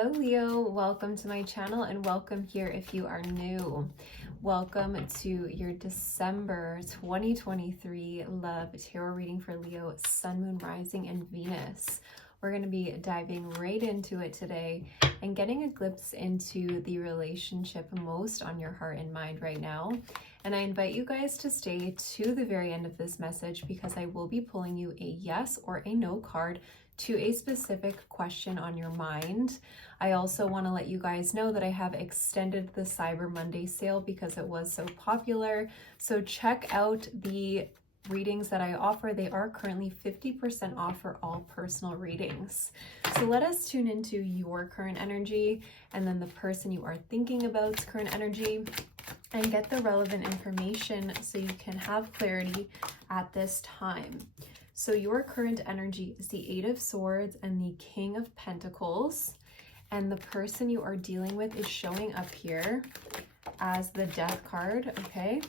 Hello Leo, welcome to my channel and welcome here if you are new. Welcome to your December 2023 love tarot reading for Leo, Sun, Moon, Rising, and Venus. We're going to be diving right into it today and getting a glimpse into the relationship most on your heart and mind right now. And I invite you guys to stay to the very end of this message because I will be pulling you a yes or a no card to a specific question on your mind. I also want to let you guys know that I have extended the Cyber Monday sale because it was so popular. So check out the readings that I offer. They are currently 50% off for all personal readings. So let us tune into your current energy and then the person you are thinking about's current energy and get the relevant information so you can have clarity at this time. So your current energy is the Eight of Swords and the King of Pentacles. And the person you are dealing with is showing up here as the Death card, okay?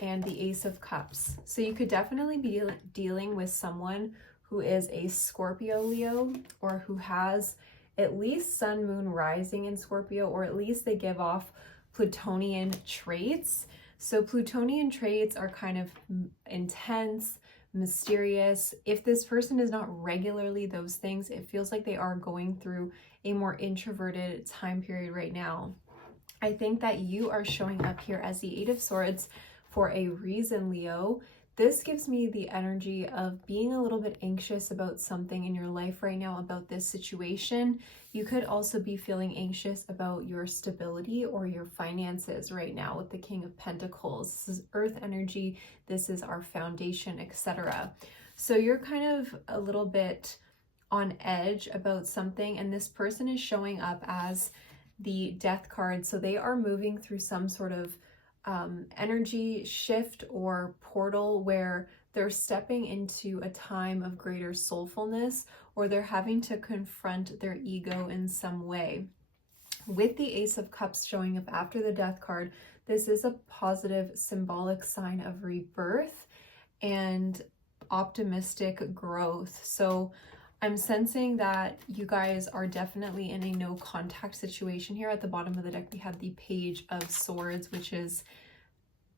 And the Ace of Cups. So you could definitely be dealing with someone who is a Scorpio Leo, or who has at least Sun, Moon, Rising in Scorpio, or at least they give off Plutonian traits. So Plutonian traits are kind of intense, mysterious. If this person is not regularly those things, it feels like they are going through a more introverted time period right now. I think that you are showing up here as the Eight of Swords for a reason, Leo. This gives me the energy of being a little bit anxious about something in your life right now, about this situation. You could also be feeling anxious about your stability or your finances right now with the King of Pentacles. This is earth energy. This is our foundation, etc. So you're kind of a little bit on edge about something, and this person is showing up as the Death card. So they are moving through some sort of energy shift or portal where they're stepping into a time of greater soulfulness, or they're having to confront their ego in some way. With the Ace of Cups showing up after the Death card, this is a positive symbolic sign of rebirth and optimistic growth. So I'm sensing that you guys are definitely in a no contact situation here. At the bottom of the deck, we have the Page of Swords, which is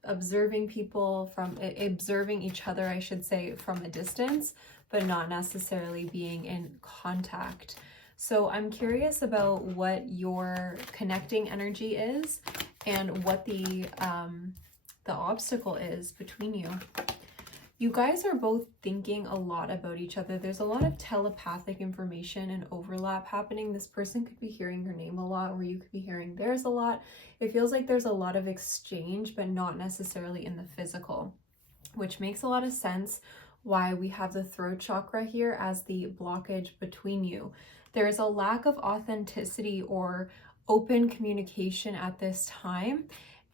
observing people observing each other, I should say, from a distance, but not necessarily being in contact. So I'm curious about what your connecting energy is and what the obstacle is between you. You guys are both thinking a lot about each other. There's a lot of telepathic information and overlap happening. This person could be hearing your name a lot, or you could be hearing theirs a lot. It feels like there's a lot of exchange, but not necessarily in the physical, which makes a lot of sense why we have the throat chakra here as the blockage between you. There is a lack of authenticity or open communication at this time.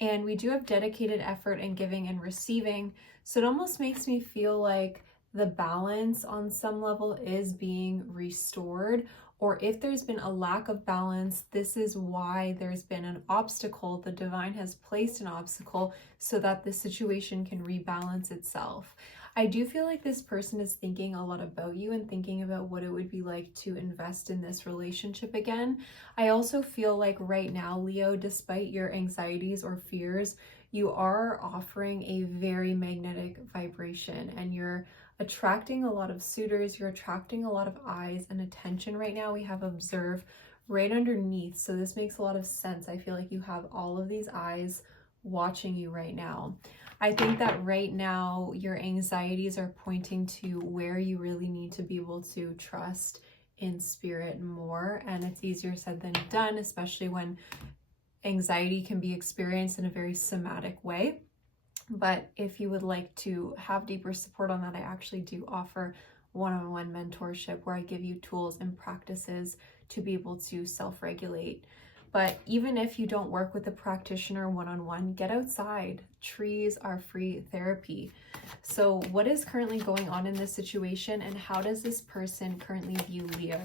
And we do have dedicated effort in giving and receiving. So it almost makes me feel like the balance on some level is being restored. Or if there's been a lack of balance, this is why there's been an obstacle. The divine has placed an obstacle so that the situation can rebalance itself. I do feel like this person is thinking a lot about you and thinking about what it would be like to invest in this relationship again. I also feel like right now, Leo, despite your anxieties or fears, you are offering a very magnetic vibration and you're attracting a lot of suitors. You're attracting a lot of eyes and attention right now. We have observe right underneath. So this makes a lot of sense. I feel like you have all of these eyes watching you right now. I think that right now your anxieties are pointing to where you really need to be able to trust in spirit more. And it's easier said than done, especially when anxiety can be experienced in a very somatic way. But if you would like to have deeper support on that, I actually do offer one-on-one mentorship where I give you tools and practices to be able to self-regulate. But even if you don't work with a practitioner one-on-one, get outside. Trees are free therapy. So what is currently going on in this situation, and how does this person currently view Leo?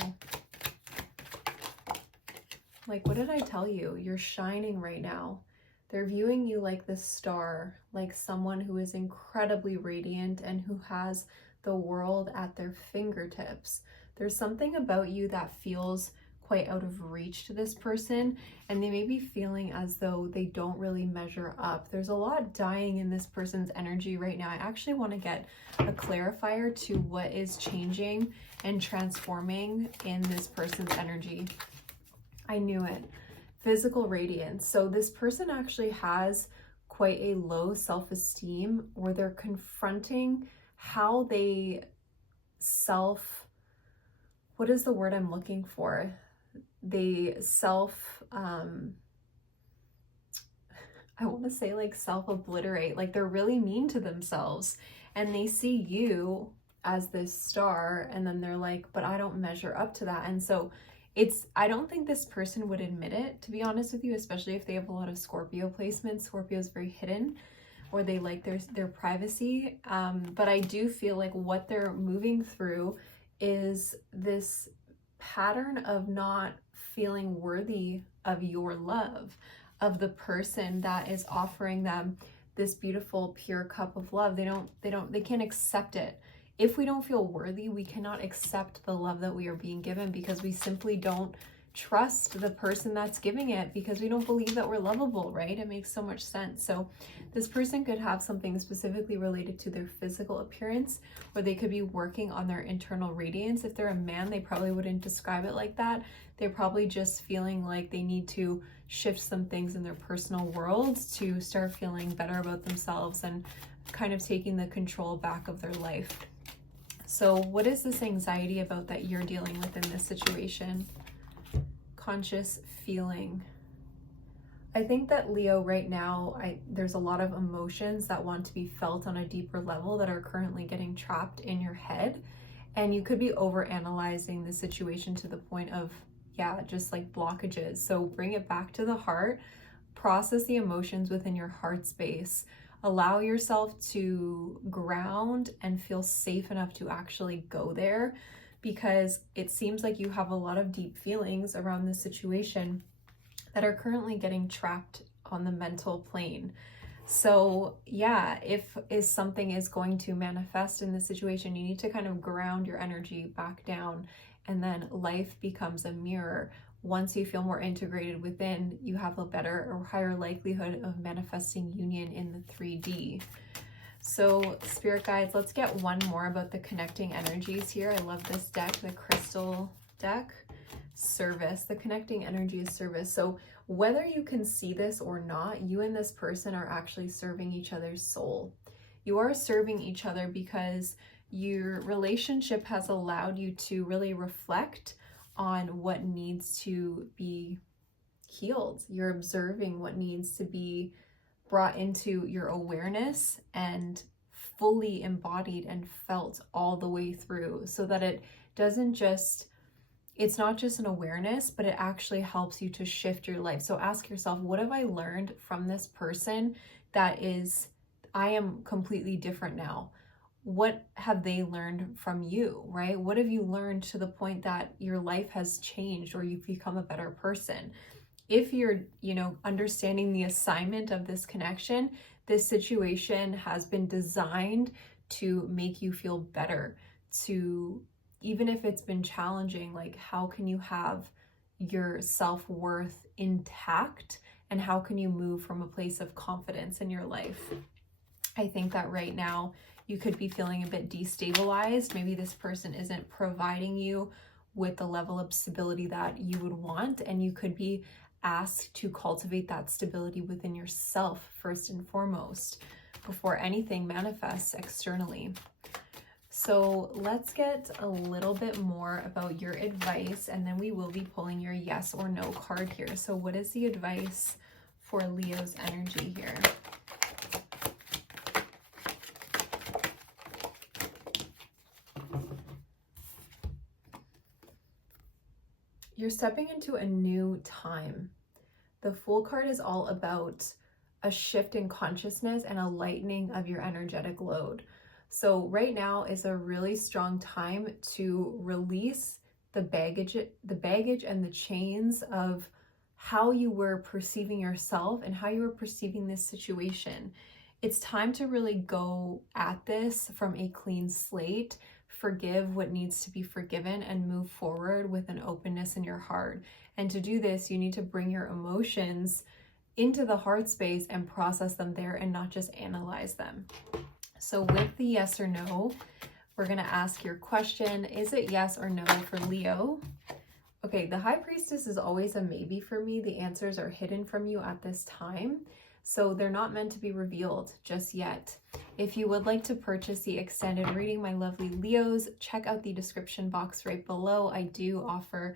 Like, what did I tell you? You're shining right now. They're viewing you like the star, like someone who is incredibly radiant and who has the world at their fingertips. There's something about you that feels quite out of reach to this person, and they may be feeling as though they don't really measure up. There's a lot dying in this person's energy right now. I actually want to get a clarifier to what is changing and transforming in this person's energy. I knew it. Physical radiance. So this person actually has quite a low self-esteem, or they're confronting how they what is the word I'm looking for? They I want to say like self-obliterate, like they're really mean to themselves, and they see you as this star, and then they're like, but I don't measure up to that. And so I don't think this person would admit it, to be honest with you, especially if they have a lot of Scorpio placements. Scorpio is very hidden, or they like their privacy. But I do feel like what they're moving through is this pattern of not feeling worthy of your love, of the person that is offering them this beautiful pure cup of love. They can't accept it. If we don't feel worthy, we cannot accept the love that we are being given, because we simply don't trust the person that's giving it, because we don't believe that we're lovable, right? It makes so much sense. So this person could have something specifically related to their physical appearance, or they could be working on their internal radiance. If they're a man, they probably wouldn't describe it like that. They're probably just feeling like they need to shift some things in their personal world to start feeling better about themselves and kind of taking the control back of their life. So what is this anxiety about that you're dealing with in this situation? Conscious feeling. I think that Leo right now, there's a lot of emotions that want to be felt on a deeper level that are currently getting trapped in your head. And you could be overanalyzing the situation to the point of, just like blockages. So bring it back to the heart, process the emotions within your heart space. Allow yourself to ground and feel safe enough to actually go there, because it seems like you have a lot of deep feelings around this situation that are currently getting trapped on the mental plane. So if something is going to manifest in this situation, you need to kind of ground your energy back down, and then life becomes a mirror. Once you feel more integrated within, you have a better or higher likelihood of manifesting union in the 3D. So spirit guides, let's get one more about the connecting energies here. I love this deck, the crystal deck. Service. The connecting energy is service. So whether you can see this or not, you and this person are actually serving each other's soul. You are serving each other because your relationship has allowed you to really reflect on what needs to be healed. You're observing what needs to be brought into your awareness and fully embodied and felt all the way through, so that it's not just an awareness, but it actually helps you to shift your life. So ask yourself, what have I learned from this person that I am completely different now? What have they learned from you, right? What have you learned to the point that your life has changed or you've become a better person? If you're, understanding the assignment of this connection, this situation has been designed to make you feel better, even if it's been challenging, like how can you have your self-worth intact, and how can you move from a place of confidence in your life? I think that right now you could be feeling a bit destabilized. Maybe this person isn't providing you with the level of stability that you would want, and you could be asked to cultivate that stability within yourself first and foremost before anything manifests externally. So let's get a little bit more about your advice, and then we will be pulling your yes or no card here. So what is the advice for Leo's energy here? You're stepping into a new time. The Fool card is all about a shift in consciousness and a lightening of your energetic load. So right now is a really strong time to release the baggage and the chains of how you were perceiving yourself and how you were perceiving this situation. It's time to really go at this from a clean slate, forgive what needs to be forgiven and move forward with an openness in your heart. And to do this, you need to bring your emotions into the heart space and process them there and not just analyze them. So with the yes or no, we're going to ask your question. Is it yes or no for Leo? Okay, the High Priestess is always a maybe for me. The answers are hidden from you at this time, so they're not meant to be revealed just yet. If you would like to purchase the extended reading, my lovely Leos, check out the description box right below. I do offer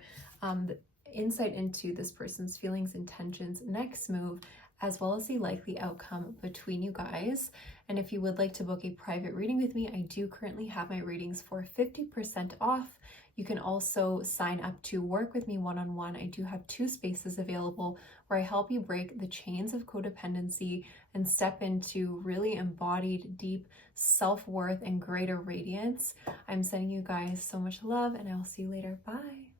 insight into this person's feelings, intentions, next move, as well as the likely outcome between you guys. And if you would like to book a private reading with me, I do currently have my readings for 50% off. You can also sign up to work with me one-on-one. I do have 2 spaces available where I help you break the chains of codependency and step into really embodied, deep self-worth and greater radiance. I'm sending you guys so much love, and I will see you later. Bye.